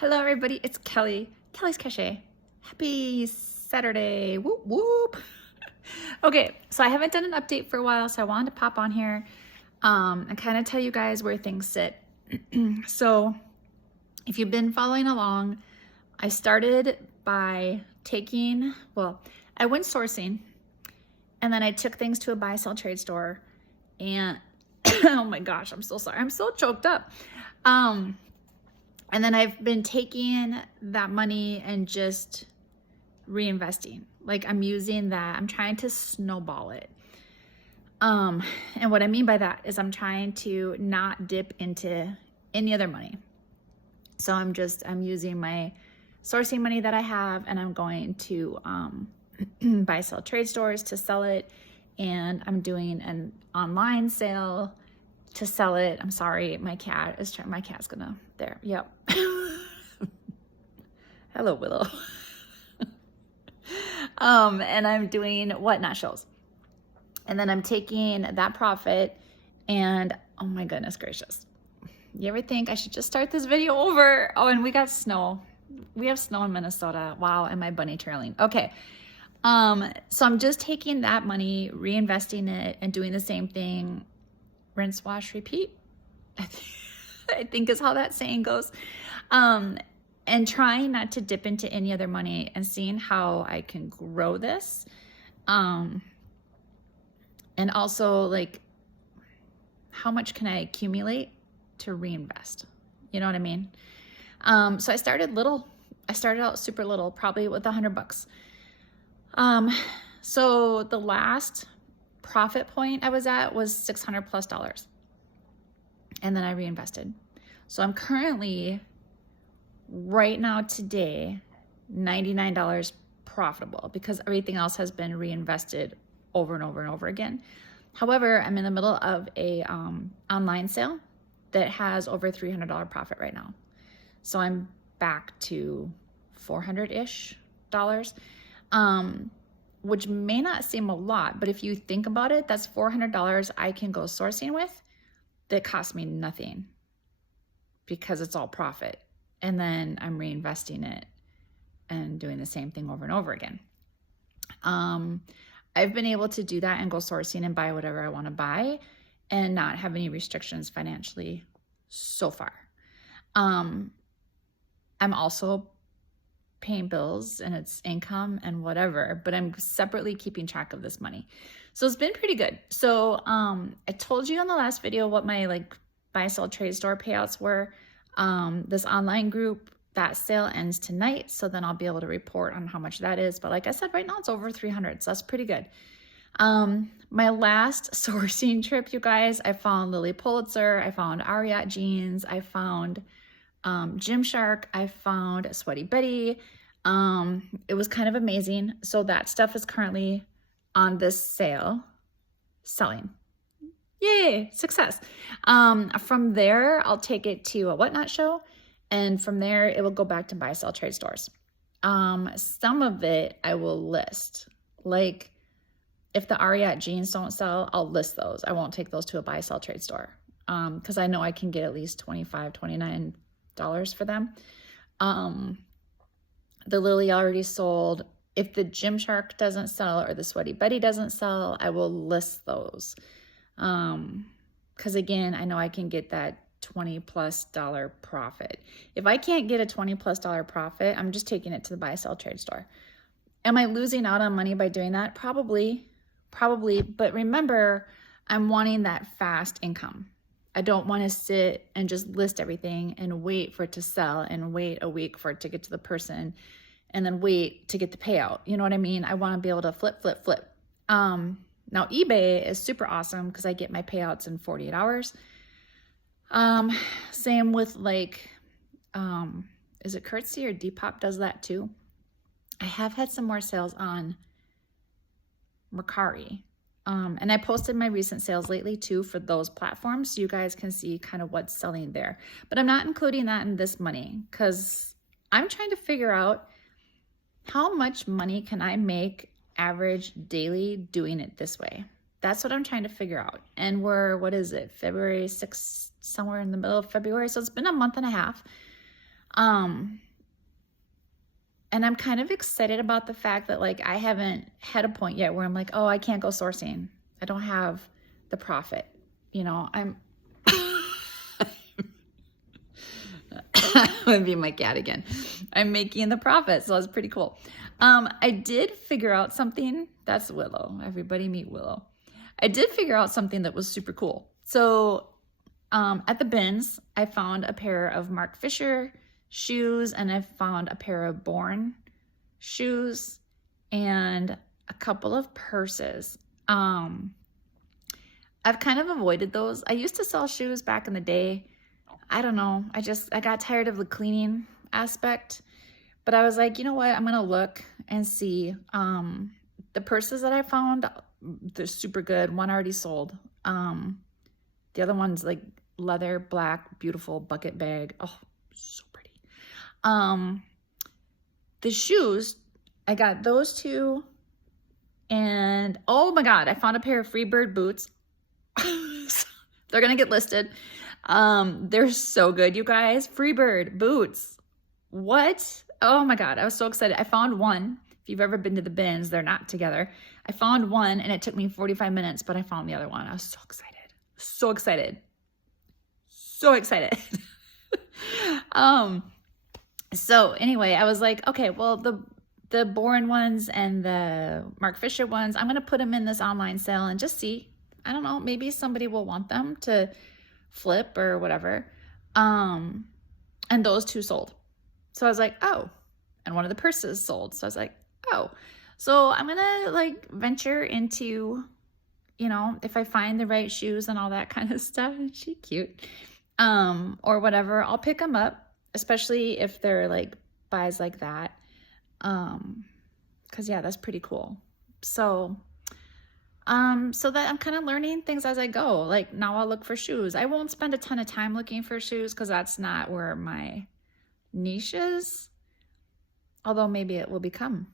Hello everybody, it's Kelly, Kelly's Cachet. Happy Saturday, whoop whoop. Okay, so I haven't done an update for a while, so I wanted to pop on here and kind of tell you guys where things sit. So if you've been following along, I started by I went sourcing and then I took things to a buy sell trade store and oh my gosh, I'm so sorry, I'm so choked up. And then I've been taking that money and just reinvesting. Like I'm using that, I'm trying to snowball it. And what I mean by that is I'm trying to not dip into any other money. So I'm using my sourcing money that I have and I'm going to buy sell trade stores to sell it. And I'm doing an online sale to sell it. I'm sorry, my cat's gonna, there, yep. Hello, Willow. And I'm doing whatnot shows. And then I'm taking that profit and oh my goodness gracious. You ever think I should just start this video over? Oh, and we got snow. We have snow in Minnesota. Wow, and my bunny trailing. Okay. So I'm just taking that money, reinvesting it and doing the same thing. Rinse, wash, repeat, I think is how that saying goes. And trying not to dip into any other money and seeing how I can grow this. And also like, how much can I accumulate to reinvest? You know what I mean? So I started little. I started out super little, probably with $100. So the last profit point I was at was $600+. And then I reinvested. So I'm currently, right now today, $99 profitable because everything else has been reinvested over and over and over again. However, I'm in the middle of a online sale that has over $300 profit right now. So I'm back to $400-ish, which may not seem a lot, but if you think about it, that's $400 I can go sourcing with that cost me nothing because it's all profit. And then I'm reinvesting it and doing the same thing over and over again. I've been able to do that and go sourcing and buy whatever I want to buy and not have any restrictions financially so far. I'm also paying bills and it's income and whatever, but I'm separately keeping track of this money. So it's been pretty good. So I told you in the last video what my buy sell trade store payouts were. This online group, that sale ends tonight, so then I'll be able to report on how much that is. But like I said, right now it's over 300, so that's pretty good. My last sourcing trip, you guys, I found Lily Pulitzer, I found Ariat jeans, I found Gymshark, I found Sweaty Betty. It was kind of amazing. So that stuff is currently on this sale, selling. Yay, success. From there, I'll take it to a whatnot show. And from there, it will go back to buy sell trade stores. Some of it I will list. Like if the Ariat jeans don't sell, I'll list those. I won't take those to a buy sell trade store. Because I know I can get at least $25, $29 for them. The Lily already sold. If the Gymshark doesn't sell or the Sweaty Betty doesn't sell, I will list those. Because again, I know I can get that $20+ profit. If I can't get a $20+ profit, I'm just taking it to the buy sell trade store. Am I losing out on money by doing that? Probably. But remember, I'm wanting that fast income. I don't want to sit and just list everything and wait for it to sell and wait a week for it to get to the person and then wait to get the payout. You know what I mean? I want to be able to flip. Now eBay is super awesome because I get my payouts in 48 hours. Same with is it Curtsy or Depop does that too? I have had some more sales on Mercari. And I posted my recent sales lately too for those platforms so you guys can see kind of what's selling there. But I'm not including that in this money because I'm trying to figure out how much money can I make average daily doing it this way. That's what I'm trying to figure out. And we're, what is it, February 6th, somewhere in the middle of February. So it's been a month and a half. And I'm kind of excited about the fact that like I haven't had a point yet where I'm like, oh, I can't go sourcing. I don't have the profit. You know, I'm would be my cat again. I'm making the profit, so that's pretty cool. I did figure out something. That's Willow. Everybody meet Willow. I did figure out something that was super cool. So at the bins, I found a pair of Mark Fisher shoes, and I found a pair of Born shoes and a couple of purses. I've kind of avoided those. I used to sell shoes back in the day. I don't know. I got tired of the cleaning aspect, but I was like, you know what? I'm going to look and see. The purses that I found, they're super good. One already sold. The other one's like leather, black, beautiful bucket bag. Oh, so pretty. The shoes, I got those two. And oh my God, I found a pair of Freebird boots. They're going to get listed. They're so good, you guys. Freebird boots. What? Oh my God. I was so excited. I found one. If you've ever been to the bins, they're not together. I found one and it took me 45 minutes, but I found the other one. I was so excited. So excited. So excited. So anyway, I was like, okay, well, the Bourne ones and the Mark Fisher ones, I'm going to put them in this online sale and just see. I don't know, maybe somebody will want them to flip or whatever. And those two sold. So I was like, oh, and one of the purses sold. So I was like, oh, so I'm going to like venture into, you know, if I find the right shoes and all that kind of stuff, she's cute, or whatever, I'll pick them up, especially if they're like buys like that. Cause yeah, that's pretty cool. So that I'm kind of learning things as I go. Like now I'll look for shoes. I won't spend a ton of time looking for shoes because that's not where my niche is. Although maybe it will become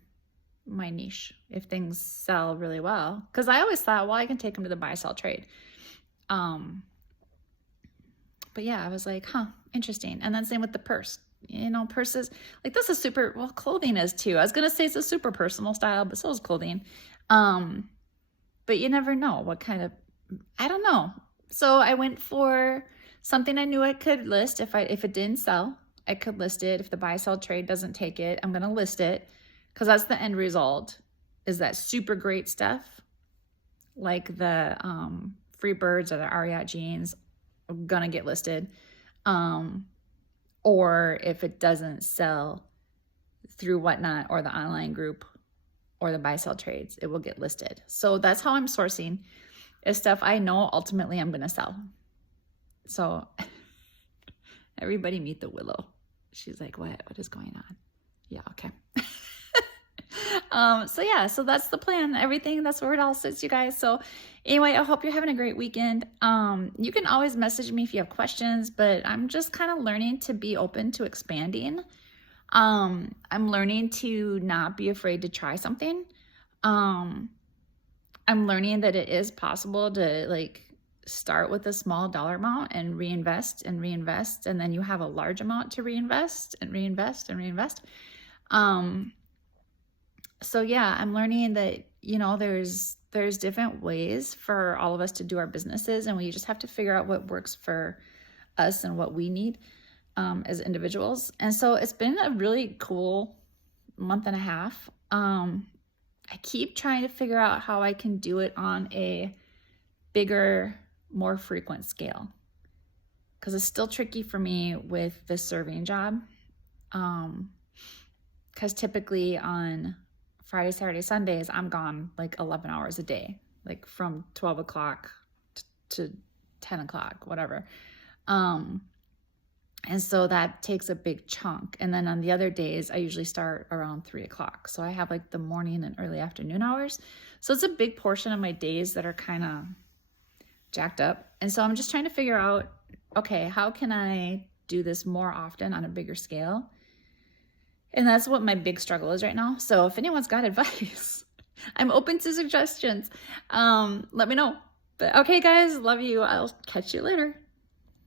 my niche if things sell really well. Because I always thought, well, I can take them to the buy, sell, trade. But yeah, I was like, huh, interesting. And then same with the purse. You know, purses, like this is super, well, clothing is too. I was going to say it's a super personal style, but so is clothing. But you never know what kind of, I don't know. So I went for something I knew I could list. If it didn't sell, I could list it. If the buy, sell, trade doesn't take it, I'm going to list it because that's the end result is that super great stuff like the Freebirds or the Ariat jeans are going to get listed. Or if it doesn't sell through Whatnot or the online group or the buy, sell trades, it will get listed. So that's how I'm sourcing is stuff I know ultimately I'm going to sell. So everybody meet the Willow. She's like, what is going on? Yeah. Okay. So that's the plan. Everything, that's where it all sits, you guys. So anyway, I hope you're having a great weekend. You can always message me if you have questions, but I'm just kind of learning to be open to expanding. I'm learning to not be afraid to try something. I'm learning that it is possible to like start with a small dollar amount and reinvest, and then you have a large amount to reinvest. So yeah, I'm learning that, you know, there's different ways for all of us to do our businesses, and we just have to figure out what works for us and what we need as individuals. And so it's been a really cool month and a half. I keep trying to figure out how I can do it on a bigger, more frequent scale, because it's still tricky for me with the serving job. Because typically on Friday, Saturday, Sundays, I'm gone like 11 hours a day, like from 12 o'clock to 10 o'clock, whatever. And so that takes a big chunk. And then on the other days, I usually start around 3 o'clock. So I have like the morning and early afternoon hours. So it's a big portion of my days that are kind of jacked up. And so I'm just trying to figure out, okay, how can I do this more often on a bigger scale? And that's what my big struggle is right now. So if anyone's got advice, I'm open to suggestions. Let me know. But okay, guys, love you. I'll catch you later.